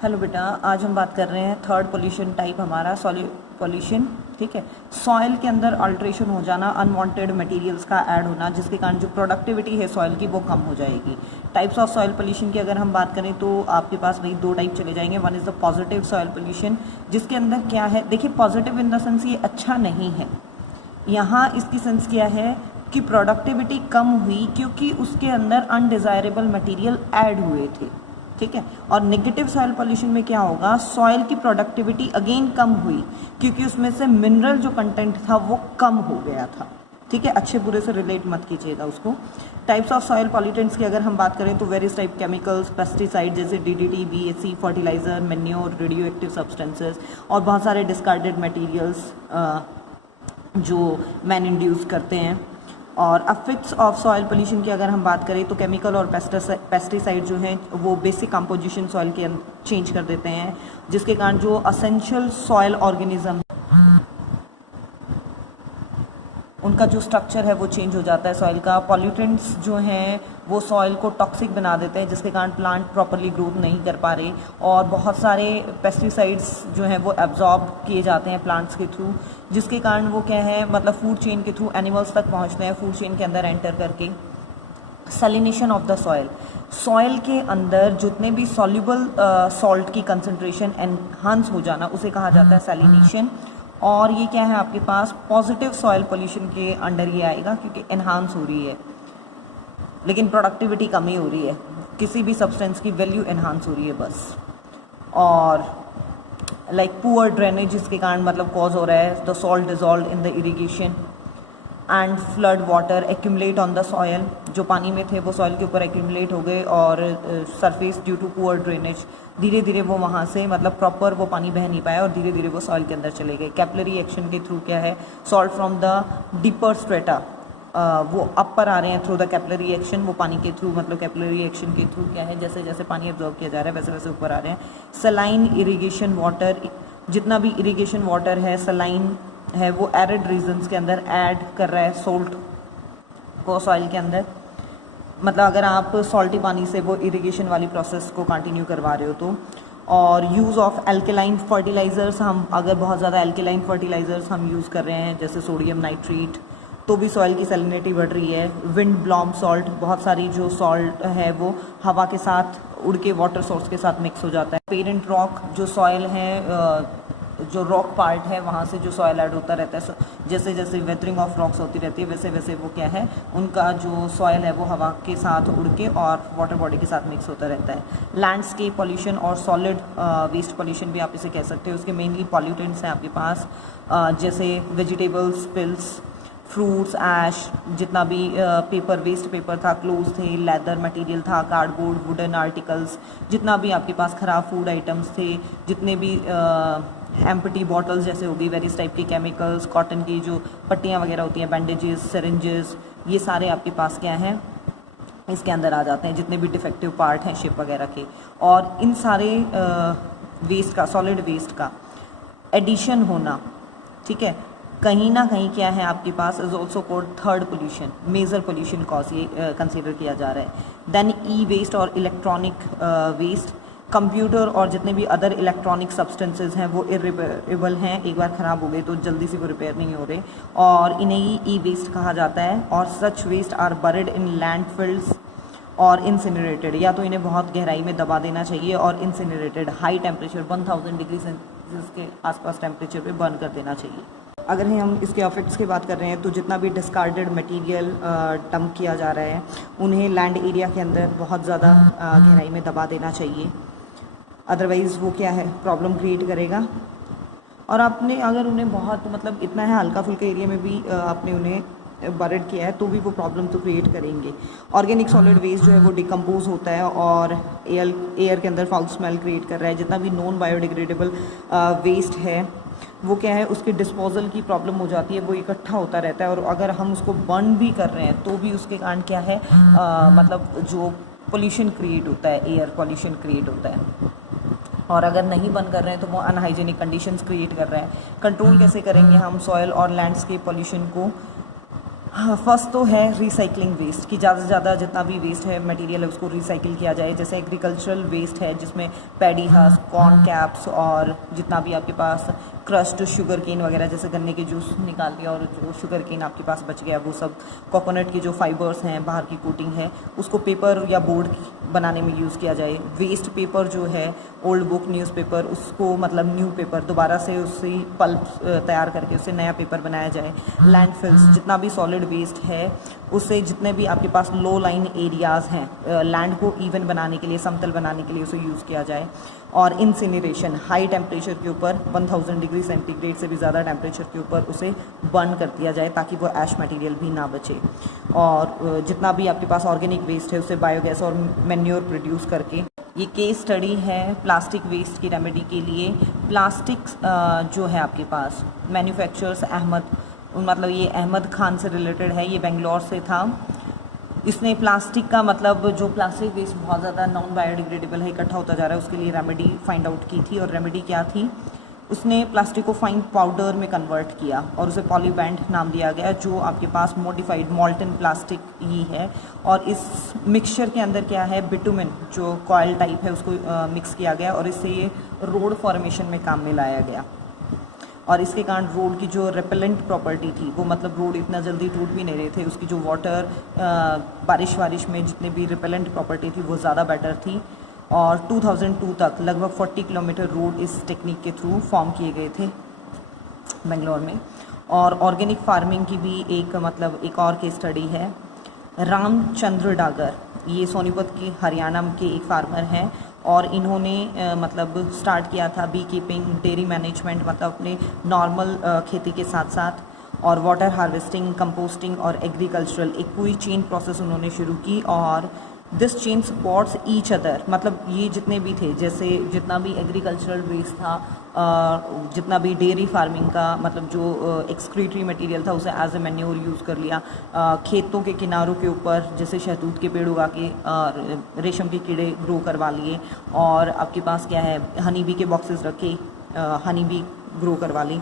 Hello बेटा, आज हम बात कर रहे हैं थर्ड पोल्यूशन टाइप हमारा सॉइल पोल्यूशन। ठीक है, सॉइल के अंदर अल्ट्रेशन हो जाना, अनवांटेड मटेरियल्स का ऐड होना, जिसके कारण जो प्रोडक्टिविटी है सॉइल की वो कम हो जाएगी। टाइप्स ऑफ सॉइल पोल्यूशन की अगर हम बात करें तो आपके पास वही दो टाइप चले जाएंगे। One is the positive soil pollution, जिसके अंदर क्या है, देखिए पॉजिटिव इन द सेंस ये अच्छा नहीं है। यहाँ इसकी सेंस क्या है कि प्रोडक्टिविटी कम हुई क्योंकि उसके अंदर अनडिज़ायरेबल मटेरियल ऐड हुए थे। ठीक है, और नेगेटिव सॉइल पोल्यूशन में क्या होगा, सॉइल की प्रोडक्टिविटी अगेन कम हुई क्योंकि उसमें से मिनरल जो कंटेंट था वो कम हो गया था। ठीक है, अच्छे बुरे से रिलेट मत कीजिएगा उसको। टाइप्स ऑफ सॉइल पॉल्यूटेंट्स की अगर हम बात करें तो वेरियस टाइप केमिकल्स, पेस्टिसाइड जैसे DDT, BSC, fertilizer, manure, radio active substances और बहुत सारे डिस्कार्डेड मटेरियल्स जो मैन इंड्यूस करते हैं। और इफेक्ट्स ऑफ सॉइल पोल्यूशन की अगर हम बात करें तो केमिकल और पेस्टिसाइड जो हैं वो बेसिक कंपोजिशन सॉइल के चेंज कर देते हैं, जिसके कारण जो असेंशियल सॉइल ऑर्गेनिज्म उनका जो स्ट्रक्चर है वो चेंज हो जाता है सॉइल का। पॉल्यूटेंट्स जो हैं वो सॉइल को टॉक्सिक बना देते हैं, जिसके कारण प्लांट प्रॉपरली ग्रोथ नहीं कर पा रहे। और बहुत सारे पेस्टिसाइड्स जो हैं वो एब्जॉर्ब किए जाते हैं प्लांट्स के थ्रू, जिसके कारण वो क्या है, मतलब फूड चेन के थ्रू एनिमल्स तक पहुंचते हैं, फूड चेन के अंदर एंटर करके। Salination of the soil, soil के अंदर जितने भी सॉल्युबल सॉल्ट की कंसंट्रेशन एनहांस हो जाना उसे कहा जाता है सैलिनेशन। और ये क्या है आपके पास पॉजिटिव सॉइल पोल्यूशन के अंडर ये आएगा क्योंकि एनहांस हो रही है लेकिन प्रोडक्टिविटी कमी हो रही है, किसी भी सब्सटेंस की वैल्यू एनहांस हो रही है बस। और लाइक पुअर ड्रेनेज, जिसके कारण मतलब कॉज हो रहा है the salt dissolve in the irrigation and flood water accumulate on the soil, जो पानी में थे वो सॉइल के ऊपर एक्यूमुलेट हो गए और surface due to poor drainage धीरे धीरे वो वहाँ से मतलब प्रॉपर वो पानी बह नहीं पाया और धीरे धीरे वो सॉइल के अंदर चले गए। कैपिलरी एक्शन के थ्रू क्या है, salt from the deeper strata वो अप पर आ रहे हैं थ्रू द कैपिलरी एक्शन, वो पानी के थ्रू मतलब कैपिलरी एक्शन के थ्रू क्या है, जैसे जैसे पानी एब्जॉर्ब किया जा रहा है वैसे वैसे ऊपर आ रहे हैं। सलाइन इरिगेशन वाटर, जितना भी इरिगेशन वाटर है सलाइन है वो एरिड रीजन्स के अंदर ऐड कर रहा है सोल्ट को सॉइल के अंदर। मतलब अगर आप सॉल्टी पानी से वो इरिगेशन वाली प्रोसेस को कंटिन्यू करवा रहे हो तो। और यूज़ ऑफ एल्केलाइन फर्टिलाइजर्स, हम अगर बहुत ज़्यादा एल्केलाइन फर्टिलाइजर्स हम यूज़ कर रहे हैं जैसे सोडियम नाइट्रेट तो भी सॉइल की सैलिनिटी बढ़ रही है। विंड ब्लॉम सॉल्ट, बहुत सारी जो सॉल्ट है वो हवा के साथ उड़ के वाटर सोर्स के साथ मिक्स हो जाता है। पेरेंट रॉक, जो सॉइल है जो रॉक पार्ट है वहाँ से जो सॉइल ऐड होता रहता है, जैसे जैसे वेदरिंग ऑफ रॉक्स होती रहती है वैसे वैसे वो क्या है, उनका जो सॉइल है वो हवा के साथ उड़ के और वाटर बॉडी के साथ मिक्स होता रहता है। लैंडस्केप पॉल्यूशन और सॉलिड वेस्ट पॉल्यूशन भी आप इसे कह सकते हो। उसके मेनली पॉल्यूटेंट्स हैं आपके पास जैसे वेजिटेबल्स स्पिल्स, फ्रूट्स ऐश, जितना भी पेपर वेस्ट पेपर था, क्लोथ्स थे, लेदर मटेरियल था, कार्डबोर्ड, वुडन आर्टिकल्स, जितना भी आपके पास ख़राब फूड आइटम्स थे, जितने भी एम्प्टी बॉटल्स जैसे होगी, वेरियस टाइप की केमिकल्स, कॉटन की जो पट्टियाँ वगैरह होती हैं, बैंडेजेस, सिरिंजेस, ये सारे आपके पास क्या हैं इसके अंदर आ जाते हैं, जितने भी डिफेक्टिव पार्ट हैं शिप वगैरह के। और इन सारे वेस्ट का, सॉलिड वेस्ट का एडिशन होना, ठीक है, कहीं ना कहीं क्या है आपके पास is also called third pollution, major pollution cause ये कंसिडर किया जा रहा है। देन ई वेस्ट और इलेक्ट्रॉनिक वेस्ट, कंप्यूटर और जितने भी अदर इलेक्ट्रॉनिक सब्सटेंसेज हैं वो इरिपेरेबल हैं, एक बार ख़राब हो गए तो जल्दी से वो रिपेयर नहीं हो रहे और इन्हें ही ई वेस्ट कहा जाता है। और such waste are buried in landfills और इंसिनरेटेड, या तो इन्हें बहुत गहराई में दबा देना चाहिए और इंसिनरेटेड हाई टेम्परेचर 1000 डिग्री सेल्सियस के आसपास टेम्परेचर पे बर्न कर देना चाहिए। अगर हम इसके इफेक्ट्स की बात कर रहे हैं तो जितना भी डिस्कार्डेड मटेरियल डंप किया जा रहा है उन्हें लैंड एरिया के अंदर बहुत ज़्यादा गहराई में दबा देना चाहिए, अदरवाइज़ वो क्या है प्रॉब्लम क्रिएट करेगा। और आपने अगर उन्हें बहुत मतलब इतना है हल्का फुल्का एरिया में भी आपने उन्हें बर्ड किया है तो भी वो प्रॉब्लम तो क्रिएट करेंगे। ऑर्गेनिक सॉलिड वेस्ट जो है वो डिकम्पोज होता है और एयर के अंदर फाउल स्मेल क्रिएट कर रहा है। जितना भी नॉन बायोडिग्रेडेबल वेस्ट है वो क्या है उसके डिस्पोजल की प्रॉब्लम हो जाती है, वो इकट्ठा होता रहता है और अगर हम उसको बर्न भी कर रहे हैं तो भी उसके कारण क्या है मतलब जो पोल्यूशन क्रिएट होता है, एयर पोल्यूशन क्रिएट होता है। और अगर नहीं बंद कर रहे हैं तो वो अनहाइजेनिक कंडीशंस क्रिएट कर रहे हैं। कंट्रोल कैसे करेंगे हम सॉयल और लैंडस्केप पोल्यूशन को, हाँ, फर्स्ट तो है रिसाइकलिंग वेस्ट कि ज़्यादा से ज़्यादा जितना भी वेस्ट है मटेरियल है उसको रिसाइकिल किया जाए। जैसे एग्रीकल्चरल वेस्ट है जिसमें पैडी हस्क, कॉर्न कैप्स और जितना भी आपके पास क्रश्ड शुगर केन वगैरह, जैसे गन्ने के जूस निकाल दिया और जो शुगर केन आपके पास बच गया वो सब, कोकोनट के जो फाइबर्स हैं, बाहर की कोटिंग है, उसको पेपर या बोर्ड बनाने में यूज़ किया जाए। वेस्ट पेपर जो है, ओल्ड बुक, न्यूज़पेपर, उसको मतलब न्यू पेपर दोबारा से उससे पल्प तैयार करके उससे नया पेपर बनाया जाए। लैंडफिल्स, जितना भी सॉलिड वेस्ट है उससे जितने भी आपके पास लो लाइन एरियाज़ हैं लैंड को इवन बनाने के लिए, समतल बनाने के लिए उसे यूज़ किया जाए। और इंसिनरेशन, हाई टेम्परेचर के ऊपर 1000 डिग्री सेंटीग्रेड से भी ज़्यादा टेम्परेचर के ऊपर उसे बर्न कर दिया जाए ताकि वो ऐश मटेरियल भी ना बचे। और जितना भी आपके पास ऑर्गेनिक वेस्ट है उससे बायोगैस और मैन्योर प्रोड्यूस करके। ये केस स्टडी है प्लास्टिक वेस्ट की रेमेडी के लिए। प्लास्टिक जो है आपके पास मैन्युफैक्चरर्स अहमद, मतलब ये अहमद खान से रिलेटेड है, ये बेंगलोर से था। इसने प्लास्टिक का मतलब जो प्लास्टिक वेस्ट बहुत ज़्यादा नॉन बायोडिग्रेडेबल है, इकट्ठा होता जा रहा है, उसके लिए रेमेडी फाइंड आउट की थी। और रेमेडी क्या थी, उसने प्लास्टिक को फाइन पाउडर में कन्वर्ट किया और उसे पॉलीबैंड नाम दिया गया, जो आपके पास मॉडिफाइड मॉल्टन प्लास्टिक ही है। और इस मिक्सचर के अंदर क्या है, बिटुमिन जो कॉयल टाइप है उसको मिक्स किया गया और इससे ये रोड फॉर्मेशन में काम में लाया गया। और इसके कारण रोड की जो रिपेलेंट प्रॉपर्टी थी वो, मतलब रोड इतना जल्दी टूट भी नहीं रहे थे, उसकी जो वाटर बारिश में जितने भी रिपेलेंट प्रॉपर्टी थी वो ज़्यादा बेटर थी। और 2002 तक लगभग 40 किलोमीटर रोड इस टेक्निक के थ्रू फॉर्म किए गए थे बेंगलोर में। और ऑर्गेनिक फार्मिंग की भी एक और केस स्टडी है। रामचंद्र डागर, ये सोनीपत के हरियाणा के एक फार्मर हैं और इन्होंने मतलब स्टार्ट किया था बी कीपिंग, डेयरी मैनेजमेंट, मतलब अपने नॉर्मल खेती के साथ साथ, और वाटर हार्वेस्टिंग, कंपोस्टिंग और एग्रीकल्चरल, एक पूरी चेन प्रोसेस उन्होंने शुरू की। और this chain supports each other, मतलब ये जितने भी थे, जैसे जितना भी एग्रीकल्चरल वेस्ट था, जितना भी डेयरी फार्मिंग का मतलब जो एक्सक्रीटरी मटेरियल था उसे एज ए मैन्योर यूज़ कर लिया। खेतों के किनारों के ऊपर जैसे शहतूत के पेड़ उगा के रेशम के कीड़े ग्रो करवा लिए। और आपके पास क्या है, हनी बी के बॉक्सेस रखे, हनी बी ग्रो करवा ली।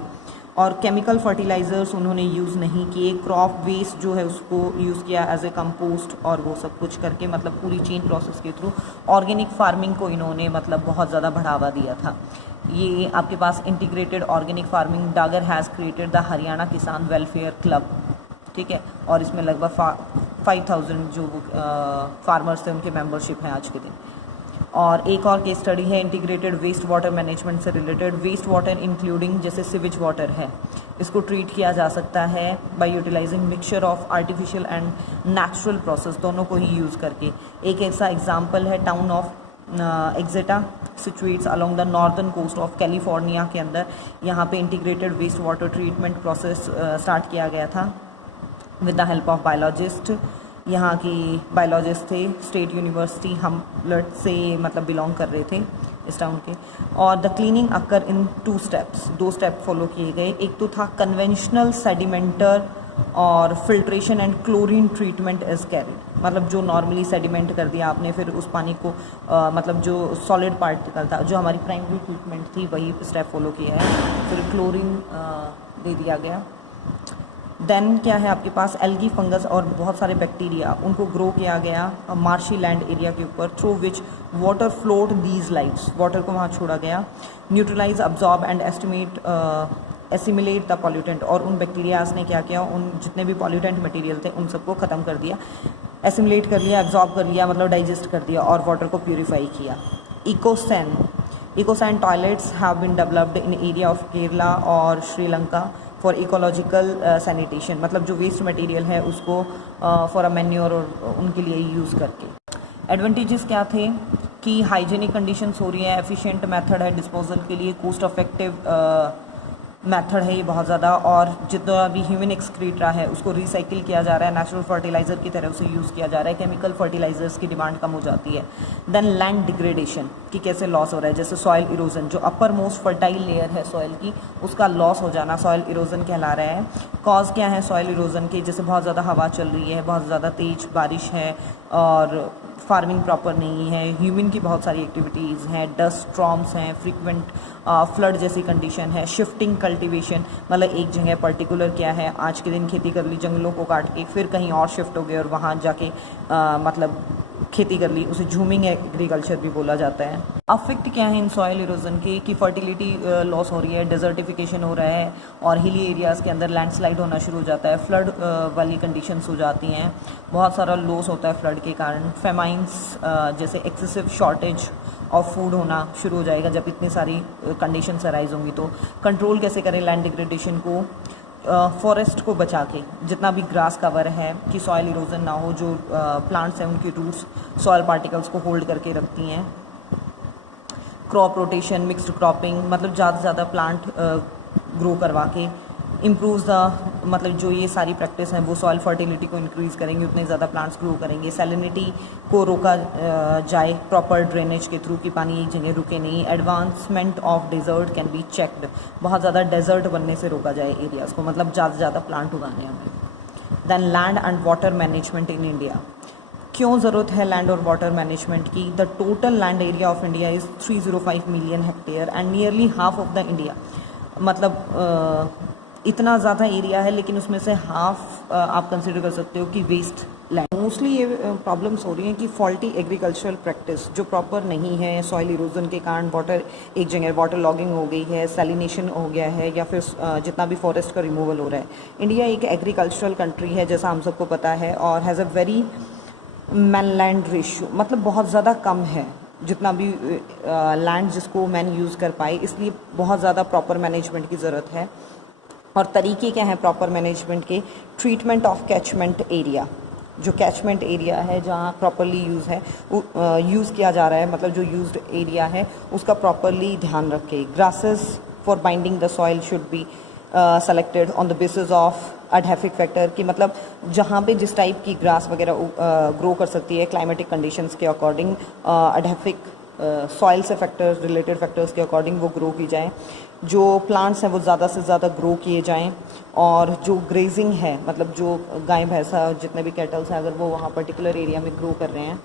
और केमिकल फर्टिलाइज़र्स उन्होंने यूज़ नहीं किए। क्रॉप वेस्ट जो है उसको यूज़ किया एज ए कंपोस्ट, और वो सब कुछ करके मतलब पूरी चेन प्रोसेस के थ्रू ऑर्गेनिक फार्मिंग को इन्होंने मतलब बहुत ज़्यादा बढ़ावा दिया था। ये आपके पास integrated organic farming Dagar has created the Haryana Kisan welfare club, ठीक है। और इसमें लगभग 5000 जो फार्मर्स थे उनके मेंबरशिप हैं आज के दिन। और एक और केस स्टडी है इंटीग्रेटेड वेस्ट वाटर मैनेजमेंट से रिलेटेड। वेस्ट वाटर इंक्लूडिंग जैसे सिवेज वाटर है, इसको ट्रीट किया जा सकता है by utilizing mixture of artificial and natural process, दोनों को ही यूज़ करके। एक ऐसा एग्जांपल है टाउन ऑफ एक्सेटा, situates along the northern coast of California के अंदर। यहाँ पे integrated waste water treatment process start किया गया था with the help of biologist. यहाँ की बायोलॉजिस्ट थे, स्टेट यूनिवर्सिटी हमलट से मतलब बिलोंग कर रहे थे इस टाउन के। और the cleaning occur in 2 steps, 2 step follow किए गए। एक तो था कन्वेंशनल सेडिमेंटर और filtration and chlorine treatment is carried, मतलब जो नॉर्मली सेडिमेंट कर दिया आपने, फिर उस पानी को मतलब जो सॉलिड पार्टिकल था, जो हमारी प्राइमरी ट्रीटमेंट थी वही स्टेप फॉलो किया है, फिर क्लोरीन दे दिया गया। देन क्या है आपके पास एल्गी फंगस और बहुत सारे बैक्टीरिया, उनको ग्रो किया गया मार्शी लैंड एरिया के ऊपर, through which water float these lights, water को वहाँ छोड़ा गया। Neutralize, absorb and assimilate the pollutant, और उन बैक्टीरियाज ने क्या किया, उन जितने भी पॉल्यूटेंट मटेरियल थे उन सबको ख़त्म कर दिया, एसिमिलेट कर लिया, एब्जॉर्ब कर लिया, मतलब डाइजेस्ट कर दिया, और वाटर को प्यूरिफाई किया। Ecosan toilets have been developed in area of Kerala और श्रीलंका फॉर इकोलॉजिकल सैनिटेशन, मतलब जो वेस्ट मटेरियल है उसको फॉर अ मैन्योर और उनके लिए यूज़ करके। एडवांटेजेस क्या थे कि हाइजीनिक कंडीशंस हो रही है, एफिशिएंट मेथड है डिस्पोजल के लिए, कोस्ट इफेक्टिव मेथड है ये बहुत ज़्यादा, और जितना भी ह्यूमन एक्सक्रीटा है उसको रिसाइकिल किया जा रहा है, नेचुरल फर्टिलाइज़र की तरह उसे यूज़ किया जा रहा है, केमिकल फर्टिलाइजर्स की डिमांड कम हो जाती है। देन लैंड डिग्रेडेशन की कैसे लॉस हो रहा है, जैसे सॉइल इरोजन, जो अपर मोस्ट फर्टाइल लेयर है सॉइल की उसका लॉस हो जाना सॉइल इरोजन कहला रहा है। कॉज क्या है सॉइल इरोजन के, जैसे बहुत ज़्यादा हवा चल रही है, बहुत ज़्यादा तेज बारिश है, और फार्मिंग प्रॉपर नहीं है, ह्यूमन की बहुत सारी एक्टिविटीज़ हैं, डस्ट स्टॉर्म्स हैं, फ्रीक्वेंट फ्लड जैसी कंडीशन है, शिफ्टिंग कल्टीवेशन, मतलब एक जगह पर्टिकुलर क्या है, आज के दिन खेती कर ली जंगलों को काट के, फिर कहीं और शिफ्ट हो गए और वहाँ जाके मतलब खेती कर ली, उसे झूमिंग एग्रीकल्चर भी बोला जाता है। अफेक्ट क्या है इन सॉइल इरोजन के कि फर्टिलिटी लॉस हो रही है, डेजर्टिफिकेशन हो रहा है और हिली एरियाज़ के अंदर लैंडस्लाइड होना शुरू हो जाता है, फ्लड वाली कंडीशंस हो जाती हैं, बहुत सारा लॉस होता है फ्लड के कारण, फेमाइंस जैसे एक्सेसिव शॉर्टेज ऑफ फूड होना शुरू हो जाएगा जब इतनी सारी कंडीशंस अराइज होंगी। तो कंट्रोल कैसे करें लैंड डिग्रेडेशन को, फॉरेस्ट को बचा के, जितना भी ग्रास कवर है कि सॉइल इरोजन ना हो, जो प्लांट्स हैं उनकी रूट्स सॉइल पार्टिकल्स को होल्ड करके रखती हैं, क्रॉप रोटेशन, मिक्स्ड क्रॉपिंग, मतलब ज़्यादा से ज़्यादा प्लांट ग्रो करवा के इम्प्रूव द, मतलब जो ये सारी प्रैक्टिस हैं वो सॉइल फर्टिलिटी को इंक्रीज़ करेंगे, उतने ज़्यादा प्लांट्स ग्रो करेंगे, सैलिनिटी को रोका जाए प्रॉपर ड्रेनेज के थ्रू कि पानी एक जगह रुके नहीं, advancement of desert can be checked, बहुत ज़्यादा डेजर्ट बनने से रोका जाए एरियाज़ को, मतलब ज़्यादा से ज़्यादा प्लांट उगाने हमें। Then land and water management in India, क्यों ज़रूरत है लैंड और वाटर मैनेजमेंट की? The total land area of India is 305 million hectare and nearly half of the India, मतलब इतना ज़्यादा एरिया है लेकिन उसमें से हाफ आप कंसिडर कर सकते हो कि वेस्ट लैंड। मोस्टली ये प्रॉब्लम्स हो रही हैं कि फॉल्टी एग्रीकल्चरल प्रैक्टिस जो प्रॉपर नहीं है, सॉइल इरोजन के कारण वाटर एक जगह वाटर लॉगिंग हो गई है, सैलिनेशन हो गया है, या फिर जितना भी फॉरेस्ट का रिमूवल हो रहा है। इंडिया एक एग्रीकल्चरल कंट्री है जैसा हम सबको पता है और has a very mainland ratio, मतलब बहुत ज़्यादा कम है जितना भी लैंड जिसको मैन यूज़ कर पाए, इसलिए बहुत ज़्यादा प्रॉपर मैनेजमेंट की ज़रूरत है। और तरीके क्या हैं प्रॉपर मैनेजमेंट के? ट्रीटमेंट ऑफ कैचमेंट एरिया, जो कैचमेंट एरिया है जहाँ प्रॉपरली यूज़ किया जा रहा है, मतलब जो यूज्ड एरिया है उसका प्रॉपरली ध्यान रखें। Grasses for binding the soil should be selected on the basis of edaphic factor, कि मतलब जहाँ पे जिस टाइप की ग्रास वगैरह ग्रो कर सकती है क्लाइमेटिक कंडीशंस के अकॉर्डिंग, एडहेफिक सॉइल से फैक्टर्स, रिलेटेड फैक्टर्स के अकॉर्डिंग वो ग्रो की जाए, जो प्लांट्स हैं वो ज़्यादा से ज़्यादा ग्रो किए जाएं, और जो ग्रेजिंग है, मतलब जो गाय भैंसा जितने भी कैटल्स हैं अगर वो वहाँ पर्टिकुलर एरिया में ग्रो कर रहे हैं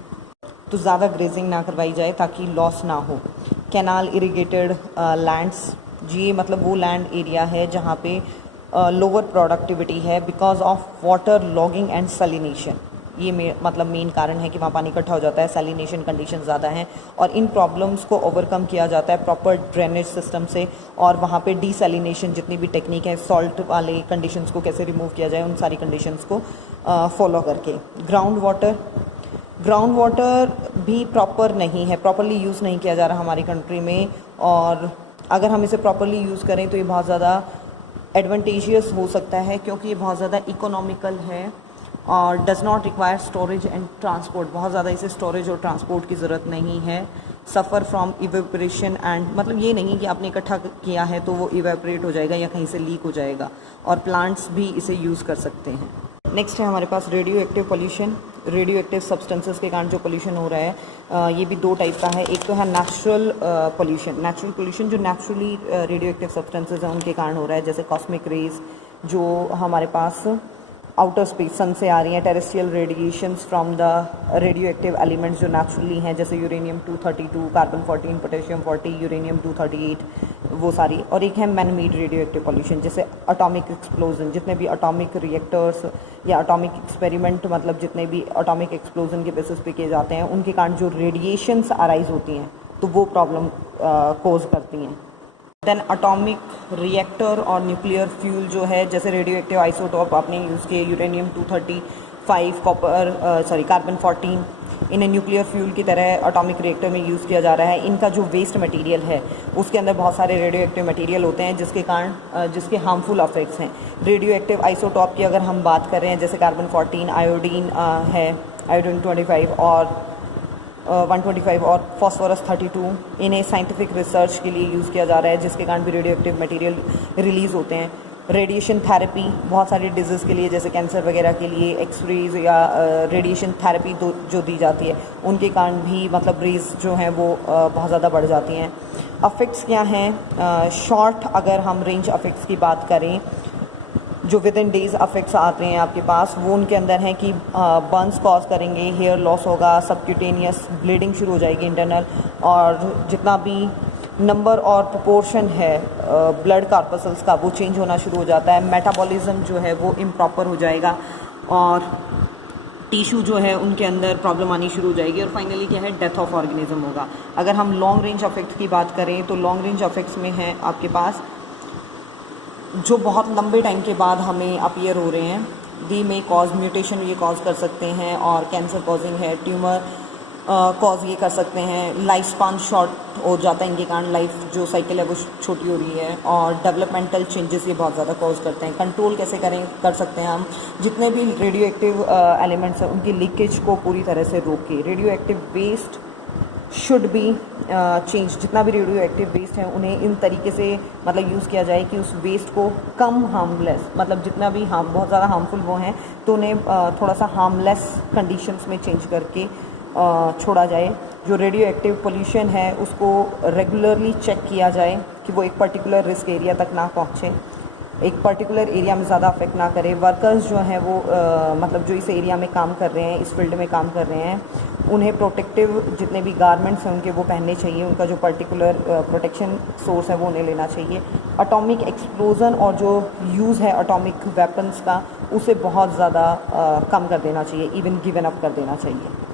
तो ज़्यादा ग्रेजिंग ना करवाई जाए ताकि लॉस ना हो। कैनाल इरिगेटेड लैंड्स, जी मतलब वो लैंड एरिया है जहाँ पे लोअर प्रोडक्टिविटी है because of water logging and salination, ये मतलब मेन कारण है कि वहाँ पानी इकट्ठा हो जाता है, सैलिनेशन कंडीशन ज़्यादा हैं, और इन प्रॉब्लम्स को ओवरकम किया जाता है प्रॉपर ड्रेनेज सिस्टम से, और वहाँ पे डीसैलिनेशन जितनी भी टेक्निक है, सॉल्ट वाले कंडीशंस को कैसे रिमूव किया जाए, उन सारी कंडीशंस को फॉलो करके। ग्राउंड वाटर भी प्रॉपर नहीं है, प्रॉपरली यूज़ नहीं किया जा रहा हमारी कंट्री में, और अगर हम इसे प्रॉपरली यूज़ करें तो ये बहुत ज़्यादा एडवांटेजियस हो सकता है क्योंकि ये बहुत ज़्यादा इकोनॉमिकल है और does not require storage and transport, बहुत ज़्यादा इसे स्टोरेज और ट्रांसपोर्ट की ज़रूरत नहीं है। सफ़र फ्रॉम इवेपोरेशन एंड, मतलब ये नहीं कि आपने इकट्ठा किया है तो वो इवेपोरेट हो जाएगा या कहीं से लीक हो जाएगा, और प्लांट्स भी इसे यूज़ कर सकते हैं। नेक्स्ट है हमारे पास radio active pollution. Radio active substances के कारण जो पोल्यूशन हो रहा है ये भी दो टाइप का है। एक तो है नेचुरल पोल्यूशन जो नेचुरली रेडियो एक्टिव सब्सटेंसेस हैं उनके कारण हो रहा है, जैसे कॉस्मिक रेज जो हमारे पास आउटर स्पेस सन से आ रही हैं, terrestrial radiations from the radio active elements जो नेचुरली हैं, जैसे यूरेनियम 232, कार्बन 14, पोटेशियम 40, यूरेनियम 238, वो सारी। और एक है man made radio active pollution, जैसे एटॉमिक एक्सप्लोजन, जितने भी एटॉमिक रिएक्टर्स या एटॉमिक एक्सपेरिमेंट, मतलब जितने भी एटॉमिक एक्सप्लोजन के बेसिस पे किए जाते हैं, उनके कारण जो रेडिएशंस अराइज होती हैं तो वो प्रॉब्लम कोज करती हैं। देन एटॉमिक रिएक्टर और न्यूक्लियर फ्यूल जो है, जैसे रेडियो एक्टिव आइसोटॉप आपने यूज़ किए, यूरेनियम 235, कार्बन 14, इन्हें न्यूक्लियर फ्यूल की तरह एटॉमिक रिएक्टर में यूज़ किया जा रहा है। इनका जो वेस्ट मटेरियल है उसके अंदर बहुत सारे रेडियो एक्टिव मटेरियल होते हैं जिसके कारण जिसके हार्मफुल इफेक्ट्स हैं। रेडियो एक्टिव आइसोटॉप की अगर हम बात कर रहे हैं, जैसे कार्बन 14, आयोडीन है, आयोडीन 25 और 125 और फॉस्फोरस 32, इन्हें साइंटिफिक रिसर्च के लिए यूज़ किया जा रहा है जिसके कारण भी रेडियो एक्टिव मटेरियल रिलीज़ होते हैं। रेडिएशन थेरेपी बहुत सारे डिजीज़ के लिए, जैसे कैंसर वगैरह के लिए एक्सरेज या रेडिएशन थेरेपी जो दी जाती है उनके कारण भी मतलब रेज जो हैं वो बहुत ज़्यादा बढ़ जाती हैं। अफेक्ट्स क्या हैं? शॉर्ट अगर हम रेंज अफेक्ट्स की बात करें जो विद इन डेज अफेक्ट्स आते हैं आपके पास, वो उनके अंदर हैं कि बर्न्स कॉज करेंगे, हेयर लॉस होगा, सबक्यूटेनियस ब्लीडिंग शुरू हो जाएगी इंटरनल, और जितना भी नंबर और प्रोपोर्शन है ब्लड कार्पसल्स का वो चेंज होना शुरू हो जाता है, मेटाबॉलिज्म जो है वो इम्प्रॉपर हो जाएगा, और टिश्यू जो है उनके अंदर प्रॉब्लम आनी शुरू हो जाएगी, और फाइनली क्या है, डेथ ऑफ ऑर्गेनिज्म होगा। अगर हम लॉन्ग रेंज इफेक्ट्स की बात करें तो लॉन्ग रेंज इफेक्ट्स में है आपके पास जो बहुत लंबे टाइम के बाद हमें अपीयर हो रहे हैं, दी में कॉज म्यूटेशन ये कॉज कर सकते हैं, और कैंसर कॉजिंग है, ट्यूमर कॉज ये कर सकते हैं, लाइफ स्पान शॉर्ट हो जाता है इनके कारण, लाइफ जो साइकिल है वो छोटी हो रही है, और डेवलपमेंटल चेंजेस ये बहुत ज़्यादा कॉज करते हैं। कंट्रोल कैसे कर सकते हैं हम, जितने भी रेडियो एक्टिव एलिमेंट्स हैं उनकी लीकेज को पूरी तरह से रोक के, radio active waste should be change, जितना भी रेडियो एक्टिव वेस्ट है उन्हें इन तरीके से मतलब यूज़ किया जाए कि उस वेस्ट को कम हार्मलेस, मतलब जितना भी बहुत ज़्यादा हार्मफुल वो हैं तो उन्हें थोड़ा सा हार्मलेस कंडीशंस में चेंज करके छोड़ा जाए। जो रेडियो एक्टिव पोल्यूशन है उसको रेगुलरली चेक किया जाए कि वो एक पर्टिकुलर रिस्क एरिया तक ना पहुँचे, एक पर्टिकुलर एरिया में ज़्यादा अफेक्ट ना करे। वर्कर्स जो हैं वो मतलब जो इस एरिया में काम कर रहे हैं, इस फील्ड में काम कर रहे हैं, उन्हें प्रोटेक्टिव जितने भी गारमेंट्स हैं उनके वो पहनने चाहिए, उनका जो पर्टिकुलर प्रोटेक्शन सोर्स है वो उन्हें लेना चाहिए। एटॉमिक एक्सप्लोजन और जो यूज़ है एटॉमिक वेपन्स का उसे बहुत ज़्यादा कम कर देना चाहिए, इवन गिवन अप कर देना चाहिए।